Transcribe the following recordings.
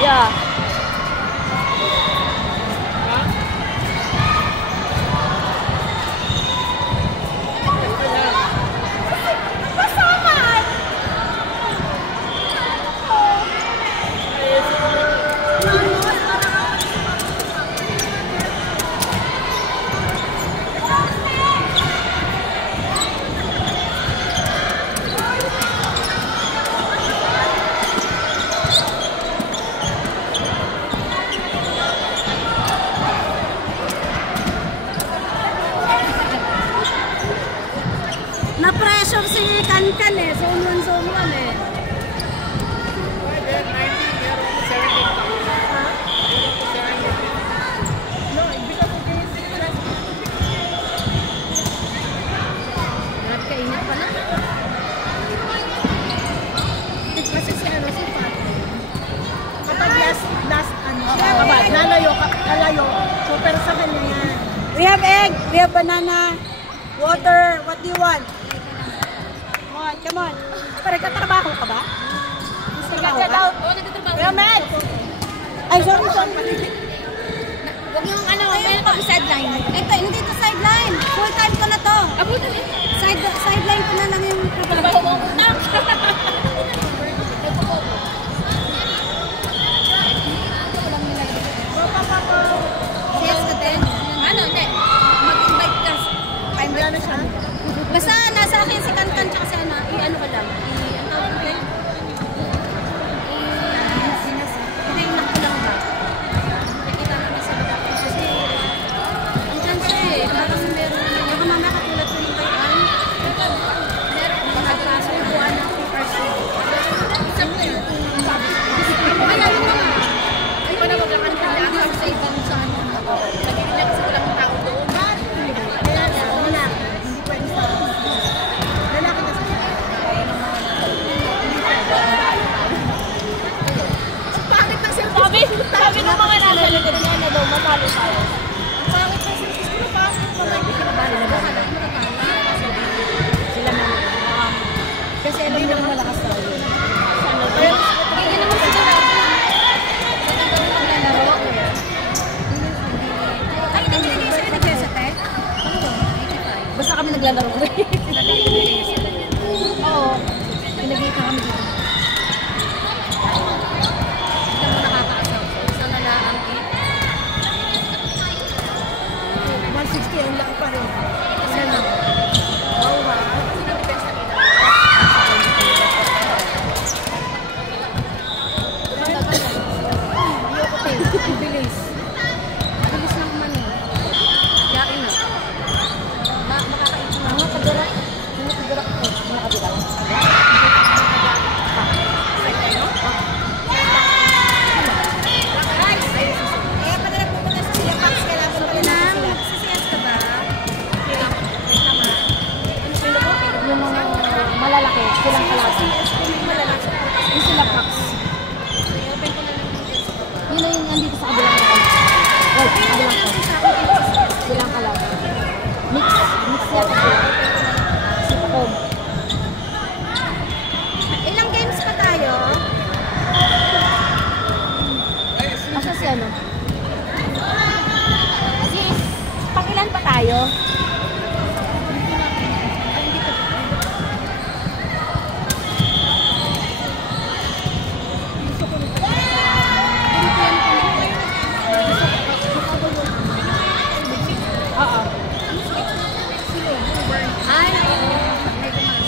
Yeah. Na-pressure si Kankan eh. Zone 1, zone 1 eh. Nagkainit pala. Kasi si ano, si Pat. Kapag last ano, nalayo, super sa kanya yan. We have egg, we have banana, water, what do you want? Come on. Pare, katrabaho ka ba? Trabaho ka? Oo, nagtatrabaho. Kuya Meg! Ay, sorry. Huwag yung ano, meron pa sideline. Ito, hindi ito sideline. Full time ko na to. Sideline ko na lang yung trabaho. Trabaho mo na. Yes, ka din. Ano, hindi. Mag-invite ka. Pa-invite na siya. Basta nasa akin si Kankan tsaka si Ana. I-ano ka lang. Ang tawag ko yun? I-inak ko lang ba? Nakikita ko na sa baba. Kasi, andyan siya eh. Baka meron na. Baka mamaya katulad ko yung kayan. Meron. Nagkasubuan ng person. Isang na yun. Ano yung mga? Ay, pa na magkakanta na sa ibang sa ano. Nagiging na kasi walang tao doon. Sabi ng mga nasa likod niya na daw matalo tayo. Ang pangit ng service ko, pasok ko lang yung kinabali na baka lang sila na kasi alam mo lang malakas tayo. Pero hindi naman sila naglalaro. Ay, hindi sila nag-resete? Basta kami naglalaro. Oo. Pinagay ka kami dito. Ang laki pa rin. Kasi na. Bawa. Bilis. Bilis lang man eh. Yakin na. Makakain ko na. Mga kagarak. Mga kagarak ko. Mga kagarak. Malalaki, silang kalasa. Yung sila packs. Yun na yung andito sa kabilang kalasa. Right, kabilang kalasa. Silang kalasa. Mix yata sila. Sitcom. Ilang games pa tayo? Asa si ano? Sis, pakilan pa tayo?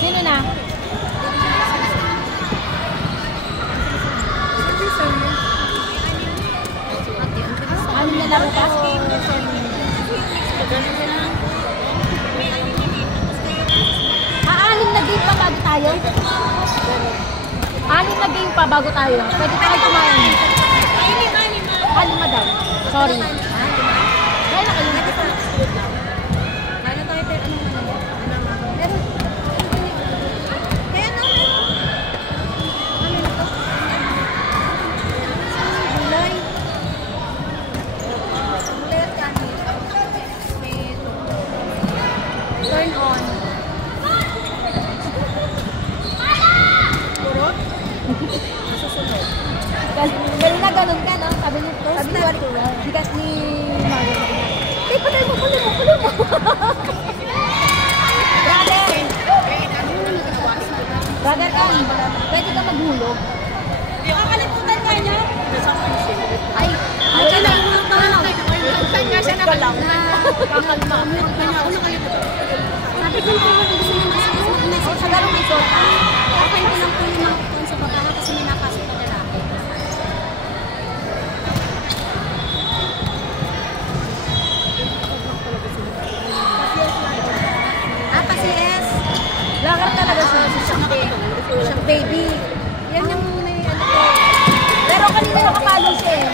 Sino na? Ano na laro ka? Anim na game pa bago tayo? Anim na game pa bago tayo? Pwede tayo kumain. Anim na daw. Sorry. Kaya nakalimutan ko. Kaya tayo pero anong ano? Pero kaya na ano na to? Gulay. Gulay at kanin. Turn on. Brother ka, pwede ka maghulog. Nakakalimutan nga niya. Ay, ka lang. Kanya siya na lang. Kakalma. Sabi ko na gusto niya nasa sa larong ito. Kakain ko lang po yung mga kung sa baba kasi may napasok na lalaki. Pa-CS. Lagar talaga siya. Siyang baby. Yan yung may ano ko. Pero kanina nakapalo siya eh.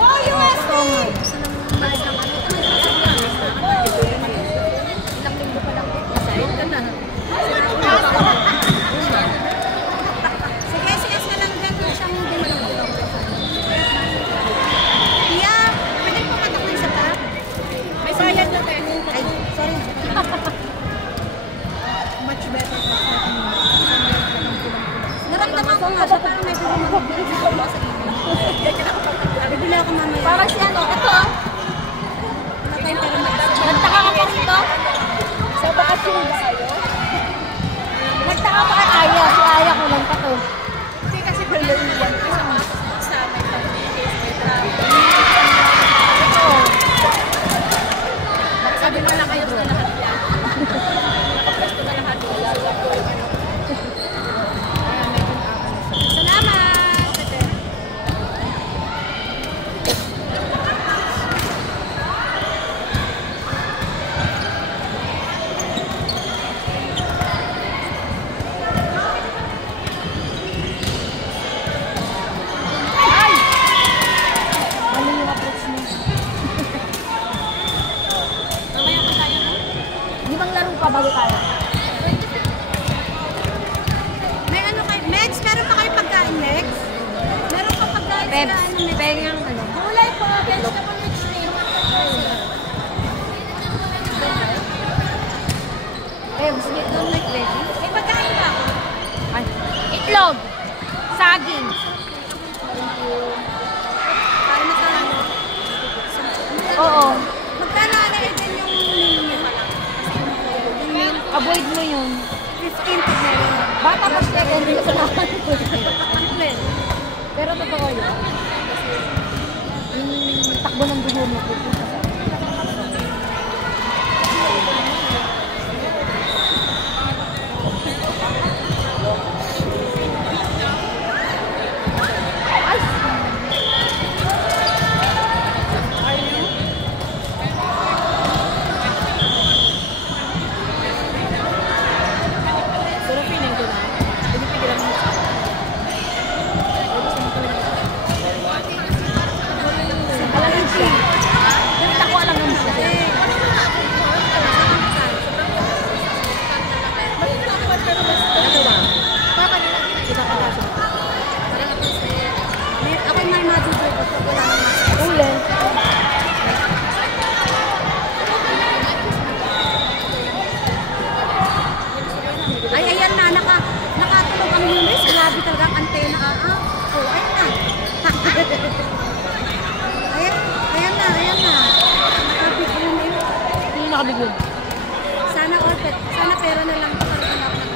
Oh, USD! Ilang linggo pa lang po. Masayad ka na. Sige, CS ka lang dyan. Siyang dinulong. Pia, pwede po katak na isa pa? May sayad na tayo. Ay, sorry. Much better. Naramdaman ko nga siya. Parang medyo magbibigay sa iyo sa iyo. Bibili ako mamaya. Parang si ano, ito oh. Nagtaka ka pa rito? Sa bakasyon ba kayo? Nagtaka pa kay Aya. Si Aya ko lang pa to. Hindi kasi pala yan. Kasi sa may pag-case, may travel. Sabi mo na kayo sa lahat yan. Nakapwesto na lahat. Salamat! Ano yung approach mo? Mamaya pa tayo. Di bang laro pa bago tayo? May ano kayo? Mex, meron pa kayo pagkain, Mex? Meron pa pagkain sila, Peps. ano, Mex? Pengang ano? Kulay po, vegetable mix rin. Peps, don't like ready? May pagkain pa ako. Ay. Itlog! Saging! Para masarap. Oo. Magkano na rin yung menu niya? Avoid mo yun. 15 to meron. Bata pa siya, hindi ko sa lakan. Pero totoo yun. Yung takbo ng dugo mo. Pero feeling ko na. Pinipigilan mo. Alam siya. Ganit ako alam mo siya. Ako'y may madudod. Ule. Ay, ayan na. Nakatulog ang lunes. Grabe talaga ang antena. Oh, ayan na. Ayan na. Nakabig yun eh. Hindi nakabigod. Sana pera na lang. Pagkaroon ako ng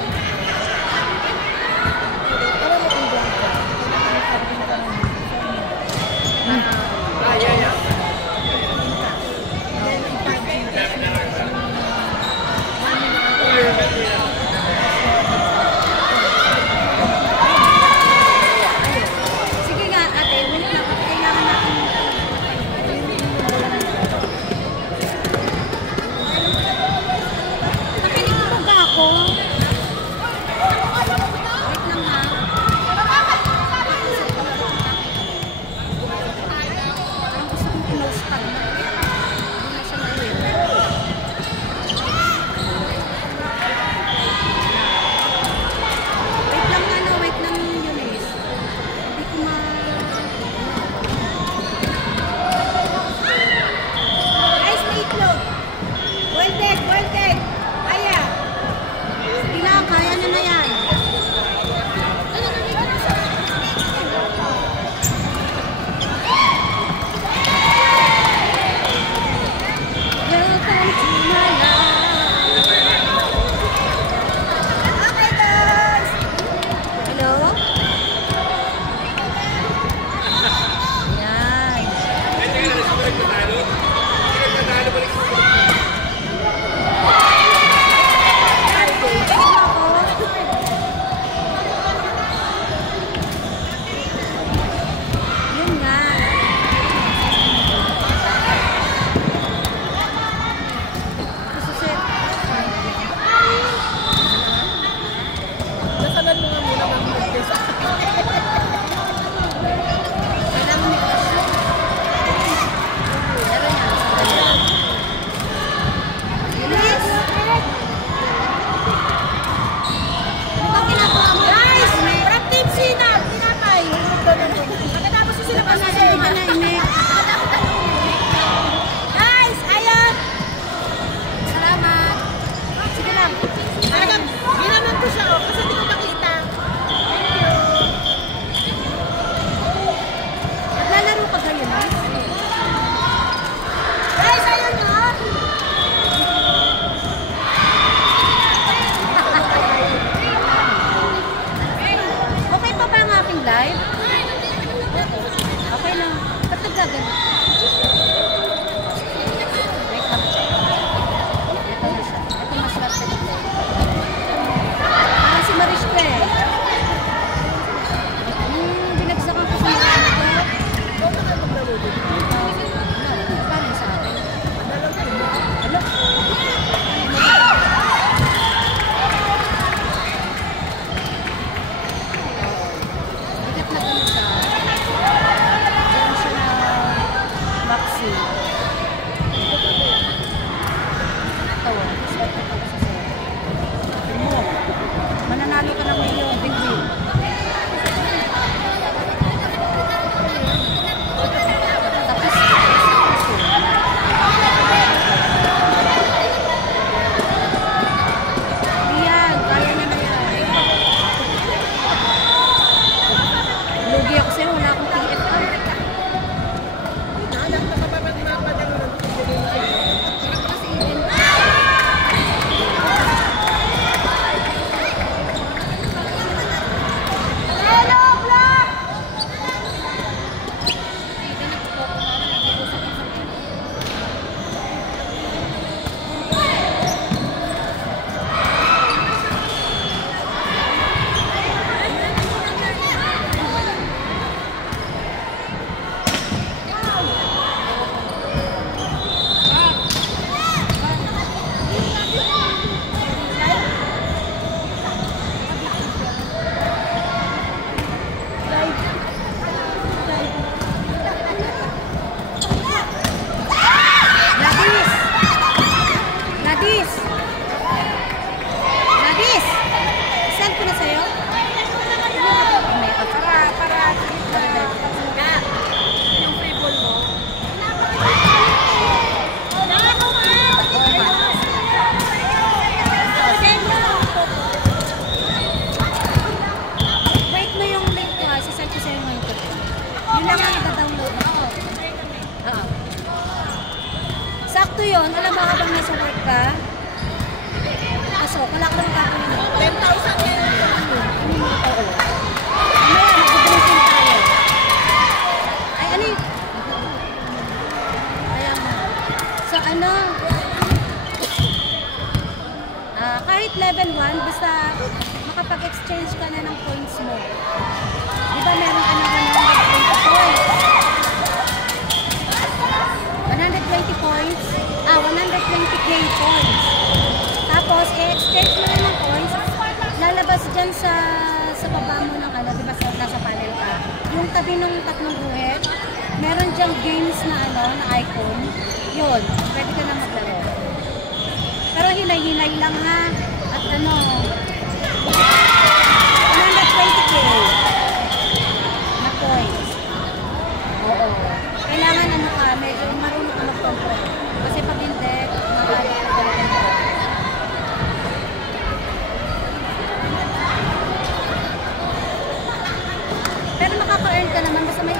sige nga, ate. Wait lang. Kailangan natin. Nakinig mo ba ako? Wait lang ha. Parang gusto kong pinost-tag na. Hindi na siya mauwi. Wait lang ano, wait lang yun eh. Hindi ko ma... Guys, may itlog. Boiled egg. Aya. Sige na, kaya nyo na yan. mag-report ka. Kaso, wala ka nang gagawin. 10,000 yan. Ano yung mga tao? Mamaya, mag-drinking tayo. Ay, ano yun? Ayan mo. So, ano? Kahit level 1, basta makapag-exchange ka na ng points mo. Diba meron ka na 120 points? 120 points, 120k points. Tapos, i-exchange mo na ng points, lalabas dyan sa baba mo ng ano, diba nasa panel ka? Yung tabi ng tatlong guhit, meron dyang games na ano, na icon. Yun, pwede ka na maglaro. Pero hinay-hinay lang ha. At ano, 120k na points. Oo. Kailangan ano ka, medyo marunong ka mag-control. Kasi pag hindi, makakaya ka talaga. Pero makaka-earn ka naman, basta may